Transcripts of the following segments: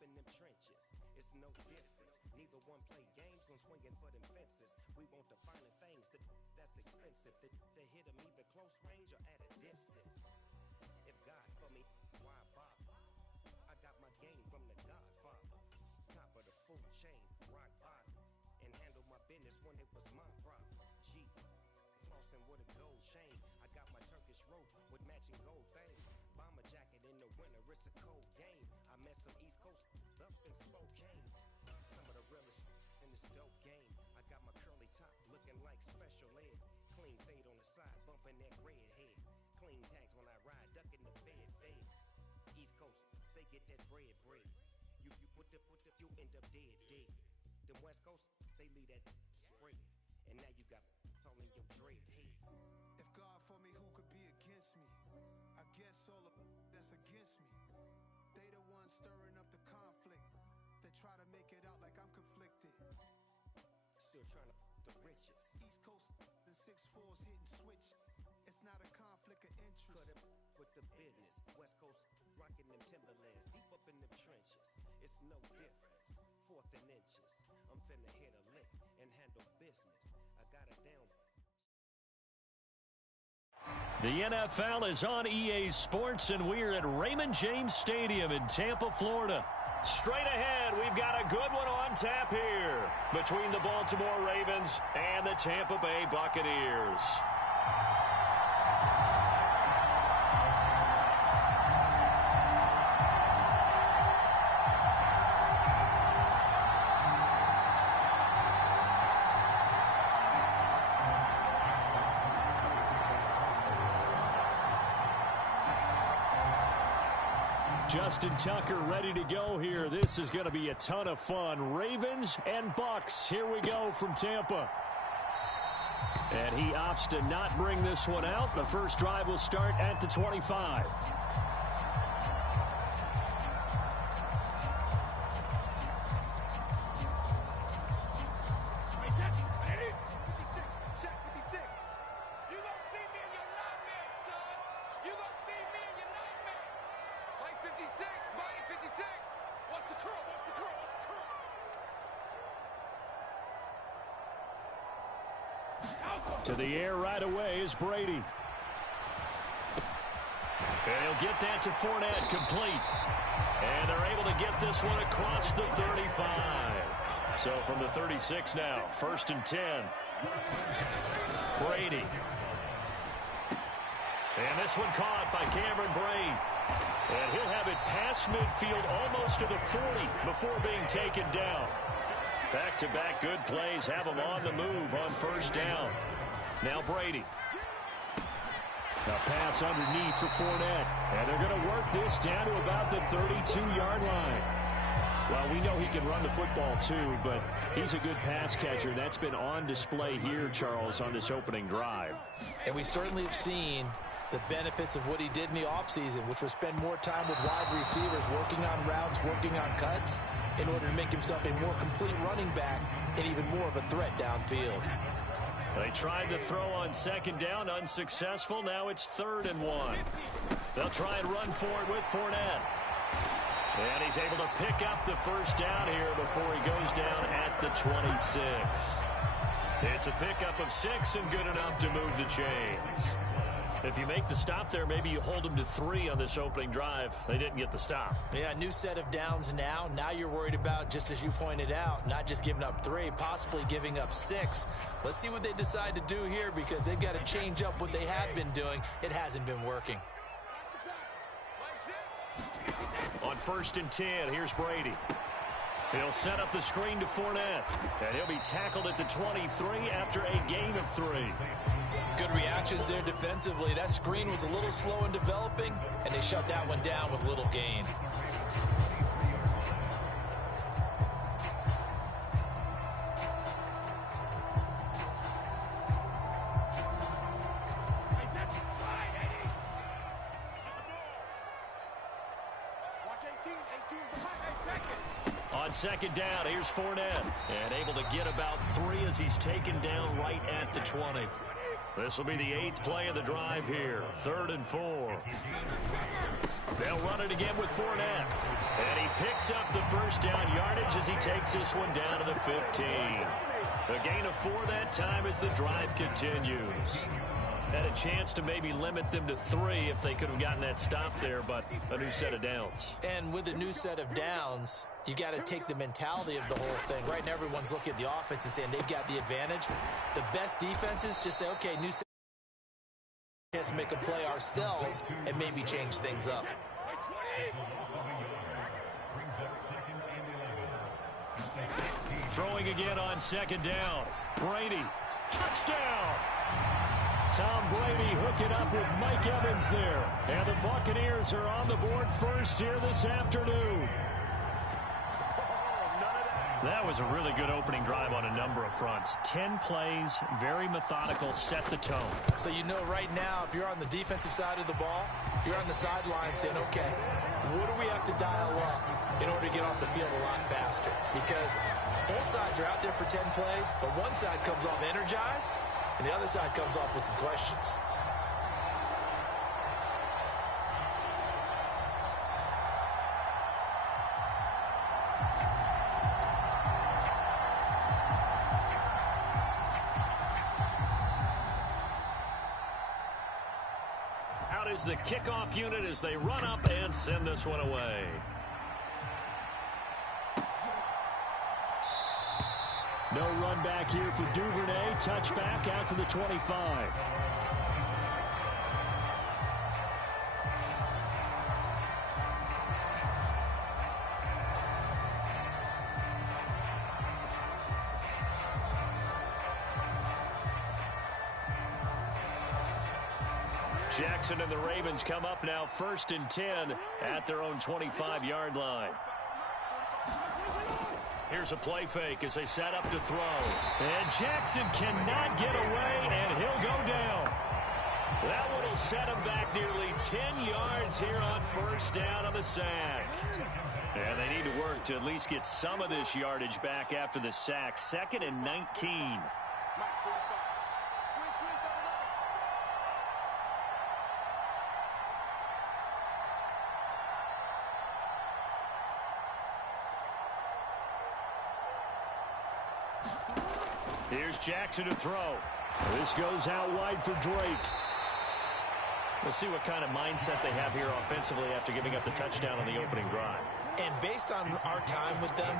up in them trenches. It's no difference. Neither one play games when swinging for them fences. We want the finer things that's expensive. The hit them either close range or at a distance. If God for me, why bother? I got my game from the Godfather. Top of the food chain, rock bottom. And handle my business when it was my problem. G. Flossing with a gold chain. I got my Turkish rope with matching gold things. Bomber jacket in the winter, it's a cold game. I met some East Coast up in Spokane. Some of the realest in this dope game. I got my curly top looking like special ed. Clean fade on the side, bumping that red head. Clean tags when I ride, ducking the feds. East Coast, they get that bread. You put the you end up dead. Them West Coast, they leave that spread. And now you got calling your dread head. If God for me, who could be against me? I guess all of that's against me. They the ones stirring up the conflict. They try to make it out like I'm conflicted. Still trying to the riches. East Coast and 6'4's hitting switch. It's not a conflict of interest. Cut it with the business. West Coast rocking them Timberlands deep up in them trenches. It's no difference. Fourth and inches. I'm finna hit a lick and handle business. I got it down. The NFL is on EA Sports, and we're at Raymond James Stadium in Tampa, Florida. Straight ahead, we've got a good one on tap here between the Baltimore Ravens and the Tampa Bay Buccaneers. Justin Tucker ready to go here. This is going to be a ton of fun. Ravens and Bucks. Here we go from Tampa. And he opts to not bring this one out. The first drive will start at the 25. To the air right away is Brady. And he'll get that to Fournette, complete. And they're able to get this one across the 35. So from the 36 now, 1st and 10. Brady. And this one caught by Cameron Brate. And he'll have it past midfield almost to the 40 before being taken down. Back-to-back good plays have him on the move on 1st down. Now Brady. A pass underneath for Fournette. And they're going to work this down to about the 32-yard line. Well, we know he can run the football too, but he's a good pass catcher. That's been on display here, Charles, on this opening drive. And we certainly have seen the benefits of what he did in the offseason, which was spend more time with wide receivers, working on routes, working on cuts, in order to make himself a more complete running back and even more of a threat downfield. They tried to throw on 2nd down, unsuccessful. Now it's 3rd and 1. They'll try and run forward with Fournette. And he's able to pick up the 1st down here before he goes down at the 26. It's a pickup of 6 and good enough to move the chains. If you make the stop there, maybe you hold them to 3 on this opening drive. They didn't get the stop. Yeah, new set of downs now. Now you're worried about, just as you pointed out, not just giving up 3, possibly giving up 6. Let's see what they decide to do here, because they've got to change up what they have been doing. It hasn't been working. On 1st and 10, here's Brady. He'll set up the screen to Fournette, and he'll be tackled at the 23 after a gain of 3. Good reactions there defensively. That screen was a little slow in developing, and they shut that one down with little gain. On 2nd down, here's Fournette. And able to get about 3 as he's taken down right at the 20. This will be the 8th play of the drive here. 3rd and 4. They'll run it again with Fournette. And he picks up the first down yardage as he takes this one down to the 15. A gain of 4 that time as the drive continues. Had a chance to maybe limit them to 3 if they could have gotten that stop there, but a new set of downs. And with a new set of downs, you got to take the mentality of the whole thing. Right now, everyone's looking at the offense and saying they've got the advantage. The best defenses just say, okay, new set to make a play ourselves and maybe change things up. Throwing again on 2nd down. Brady, touchdown! Tom Brady hooking up with Mike Evans there. And the Buccaneers are on the board first here this afternoon. That was a really good opening drive on a number of fronts. 10 plays, very methodical, set the tone. So you know right now, if you're on the defensive side of the ball, you're on the sideline saying, okay, what do we have to dial up in order to get off the field a lot faster? Because both sides are out there for 10 plays, but one side comes off energized, and the other side comes off with some questions. Out is the kickoff unit as they run up and send this one away. No run back here for Duvernay. Touchback out to the 25. Jackson and the Ravens come up now 1st and 10 at their own 25-yard line. Here's a play fake as they set up to throw. And Jackson cannot get away, and he'll go down. That one will set him back nearly 10 yards here on 1st down on the sack. And they need to work to at least get some of this yardage back after the sack. 2nd and 19. Here's Jackson to throw. This goes out wide for Drake. We'll see what kind of mindset they have here offensively after giving up the touchdown on the opening drive. And based on our time with them,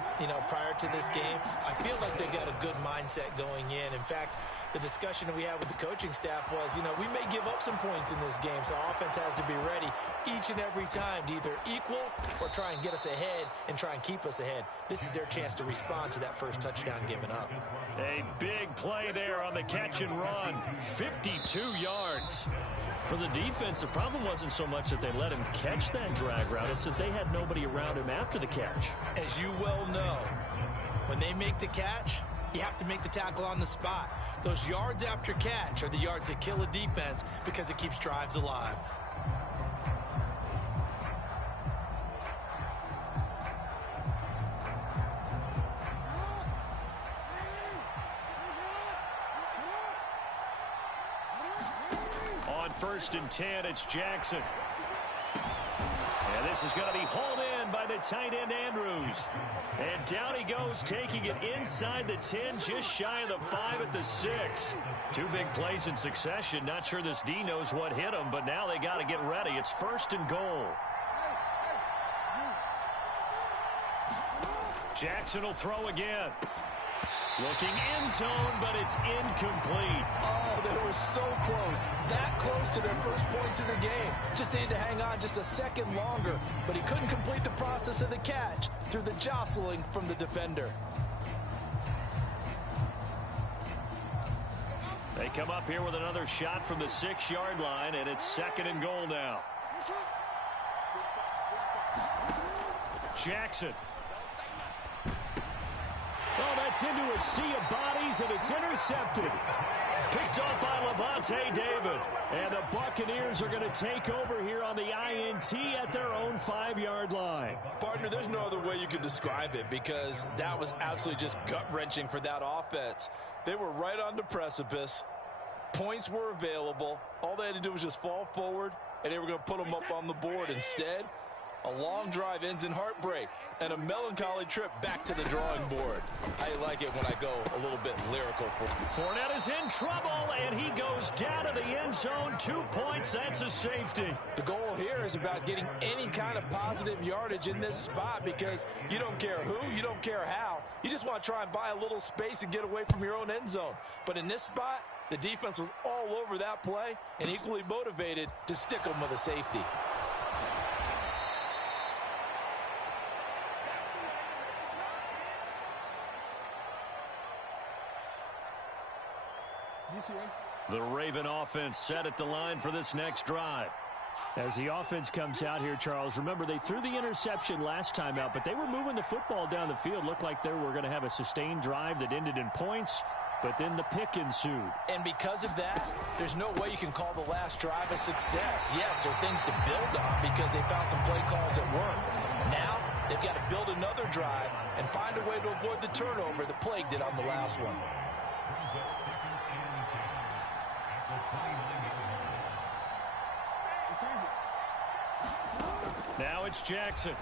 prior to this game, I feel like they got a good mindset going in. In fact, the discussion that we had with the coaching staff was, we may give up some points in this game, so offense has to be ready each and every time to either equal or try and get us ahead and try and keep us ahead. This is their chance to respond to that first touchdown given up. A big play there on the catch and run. 52 yards. For the defense, the problem wasn't so much that they let him catch that drag route. It's that they had nobody around him after the catch. As you well know, when they make the catch, you have to make the tackle on the spot. Those yards after catch are the yards that kill a defense because it keeps drives alive. On 1st and 10, it's Jackson. And this is going to be hauled in by the tight end Andrews. And down he goes, taking it inside the 10, just shy of the 5 at the 6. 2 big plays in succession. Not sure this D knows what hit him, but now they got to get ready. It's 1st and goal. Jackson will throw again. Looking end zone, but it's incomplete. Oh, they were so close. That close to their first points of the game. Just needed to hang on just a second longer, but he couldn't complete the process of the catch through the jostling from the defender. They come up here with another shot from the 6-yard line, and it's 2nd and goal now. Jackson. Oh, that's into a sea of bodies, and it's intercepted. Picked off by Levante David. And the Buccaneers are going to take over here on the INT at their own 5-yard line. Partner, there's no other way you could describe it because that was absolutely just gut-wrenching for that offense. They were right on the precipice. Points were available. All they had to do was just fall forward, and they were going to put them up on the board. Instead, a long drive ends in heartbreak and a melancholy trip back to the drawing board. I like it when I go a little bit lyrical. Fournette is in trouble, and he goes down to the end zone. 2 points, that's a safety. The goal here is about getting any kind of positive yardage in this spot because you don't care who, you don't care how. You just want to try and buy a little space and get away from your own end zone. But in this spot, the defense was all over that play and equally motivated to stick them with a safety. The Raven offense set at the line for this next drive. As the offense comes out here, Charles, remember they threw the interception last time out, but they were moving the football down the field. Looked like they were going to have a sustained drive that ended in points, but then the pick ensued. And because of that, there's no way you can call the last drive a success. Yes, there are things to build on because they found some play calls that worked. Now, they've got to build another drive and find a way to avoid the turnover that plagued it on the last one. Now it's Jackson.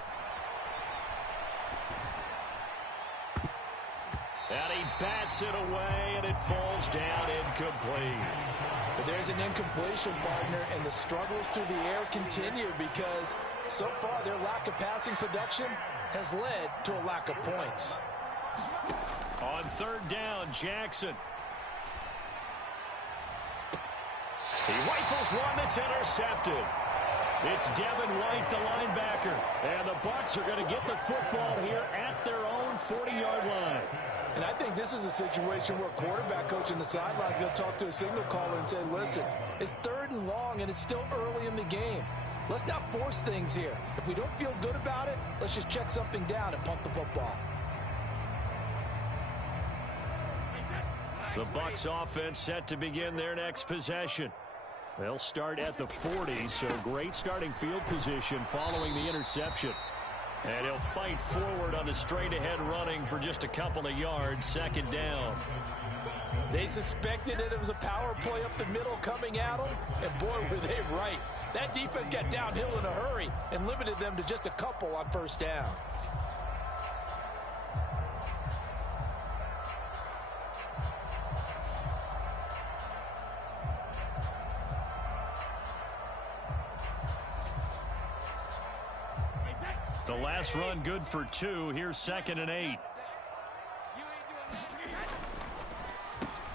And he bats it away, and it falls down incomplete. But there's an incompletion, partner, and the struggles through the air continue because so far their lack of passing production has led to a lack of points. On third down, Jackson. He rifles one that's intercepted. It's Devin White, the linebacker. And the Bucs are going to get the football here at their own 40-yard line. And I think this is a situation where quarterback coach on the sideline is going to talk to a signal caller and say, listen, it's third and long and it's still early in the game. Let's not force things here. If we don't feel good about it, let's just check something down and punt the football. The Bucs offense set to begin their next possession. They'll start at the 40, so great starting field position following the interception. And he'll fight forward on the straight-ahead running for just a couple of yards, second down. They suspected that it was a power play up the middle coming at them, and boy, were they right. That defense got downhill in a hurry and limited them to just a couple on first down. The last run good for 2. Here's 2nd and 8.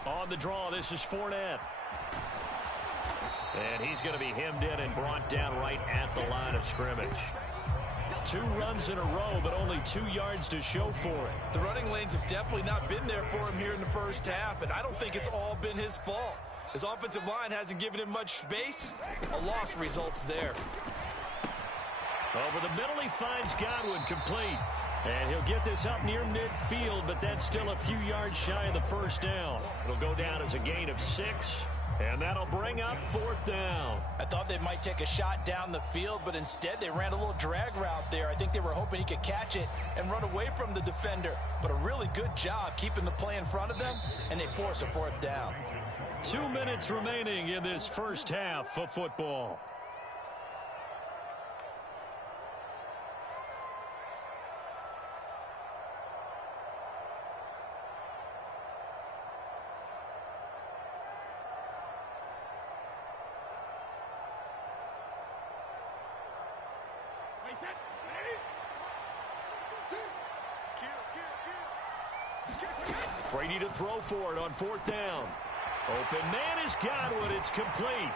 On the draw, this is Fournette. And he's going to be hemmed in and brought down right at the line of scrimmage. 2 runs in a row, but only 2 yards to show for it. The running lanes have definitely not been there for him here in the first half, and I don't think it's all been his fault. His offensive line hasn't given him much space. A loss results there. Over the middle, he finds Godwin complete. And he'll get this up near midfield, but that's still a few yards shy of the first down. It'll go down as a gain of 6, and that'll bring up 4th down. I thought they might take a shot down the field, but instead they ran a little drag route there. I think they were hoping he could catch it and run away from the defender. But a really good job keeping the play in front of them, and they force a 4th down. 2 minutes remaining in this first half of football. Brady to throw for it on 4th down. Open man is Godwin. It's complete.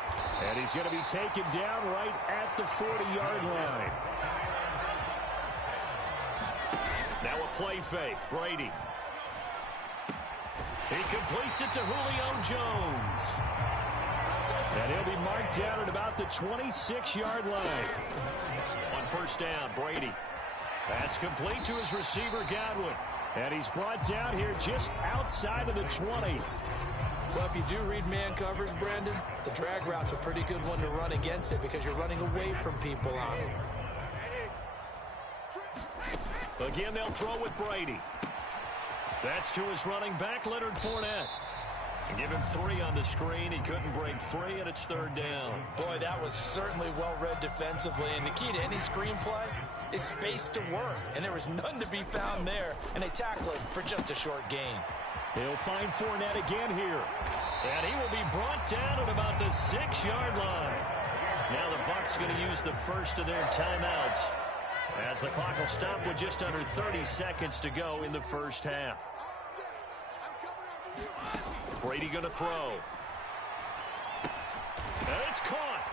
And he's going to be taken down right at the 40-yard line. Now a play fake. Brady. He completes it to Julio Jones. And he'll be marked down at about the 26-yard line. On first down, Brady. That's complete to his receiver, Godwin. And he's brought down here just outside of the 20. Well, if you do read man covers, Brandon, the drag route's a pretty good one to run against it because you're running away from people on it. Again, they'll throw with Brady. That's to his running back, Leonard Fournette. Give him 3 on the screen. He couldn't break free, and it's 3rd down. Boy, that was certainly well-read defensively. And the key to any screenplay is space to work. And there was none to be found there. And they tackle it for just a short gain. He'll find Fournette again here. And he will be brought down at about the 6-yard line. Now the Bucs going to use the first of their timeouts, as the clock will stop with just under 30 seconds to go in the first half. Brady going to throw. And it's caught.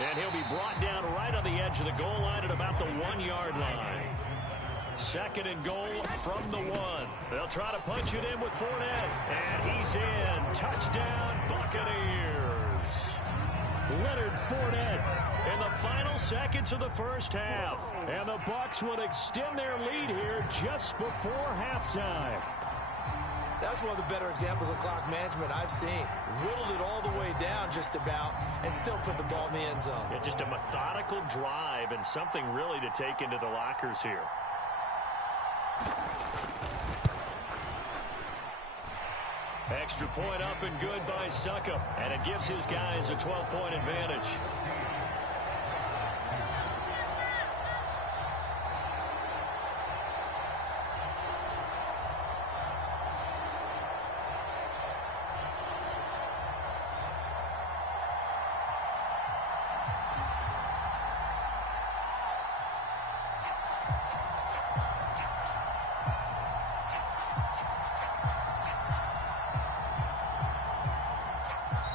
And he'll be brought down right on the edge of the goal line at about the 1-yard line. 2nd and goal from the 1. They'll try to punch it in with Fournette. And he's in. Touchdown, Buccaneers. Leonard Fournette in the final seconds of the first half. And the Bucs will extend their lead here just before halftime. That's one of the better examples of clock management I've seen. Whittled it all the way down just about and still put the ball in the end zone. Yeah, just a methodical drive and something really to take into the lockers here. Extra point up and good by Suckup. And it gives his guys a 12-point advantage.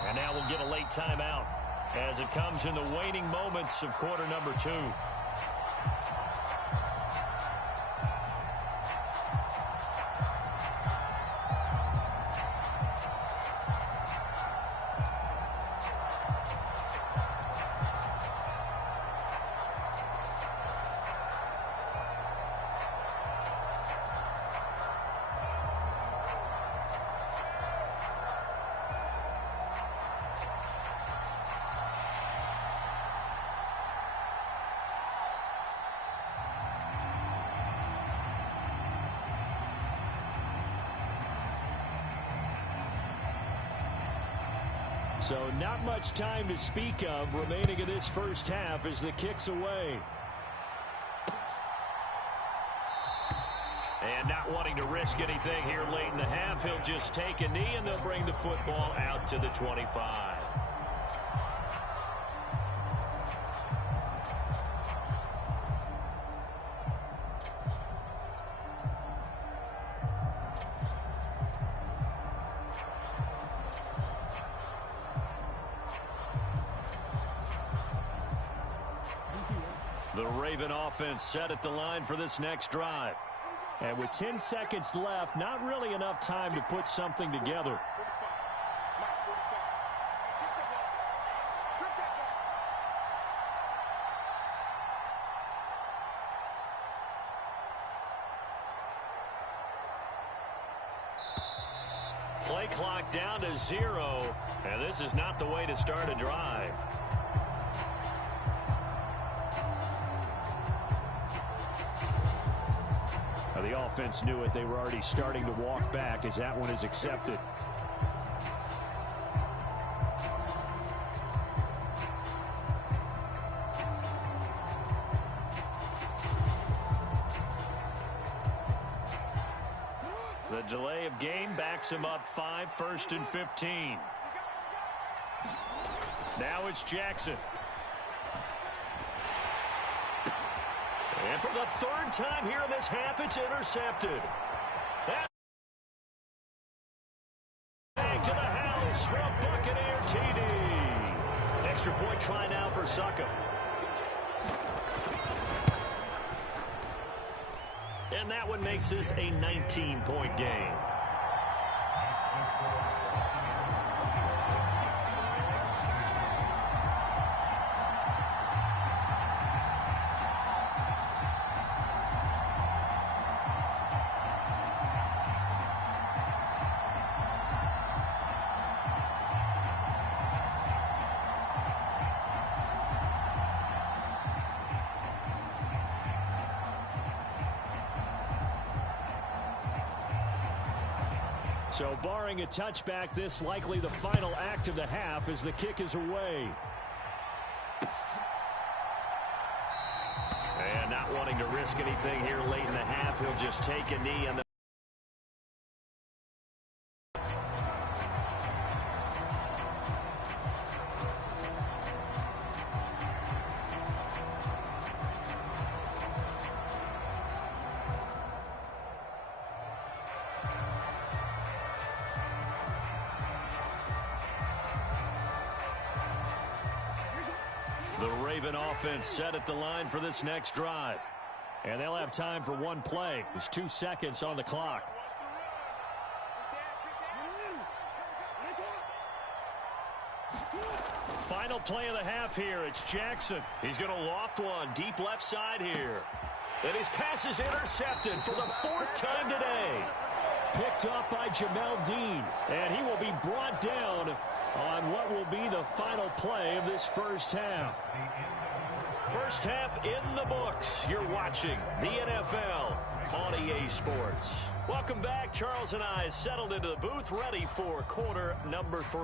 And now we'll get a late timeout as it comes in the waning moments of quarter number 2. So not much time to speak of remaining in this first half as the kick's away. And not wanting to risk anything here late in the half, he'll just take a knee and they'll bring the football out to the 25. The Raven offense set at the line for this next drive. And with 10 seconds left, not really enough time to put something together. Play clock down to 0, and this is not the way to start a drive. The offense knew it. They were already starting to walk back as that one is accepted. The delay of game backs him up 5, 1st and 15. Now it's Jackson. And for the 3rd time here in this half, it's intercepted. Back to the house for a Buccaneer TD. Extra point try now for Suckup. And that one makes this a 19-point game. So barring a touchback, this likely the final act of the half as the kick is away. And not wanting to risk anything here late in the half, he'll just take a knee on the offense set at the line for this next drive. And they'll have time for one play. There's 2 seconds on the clock. Final play of the half here. It's Jackson. He's going to loft one deep left side here. And his pass is intercepted for the 4th time today. Picked up by Jamel Dean. And he will be brought down on what will be the final play of this first half. First half in the books. You're watching the NFL on EA Sports. Welcome back. Charles and I settled into the booth, ready for quarter number 3.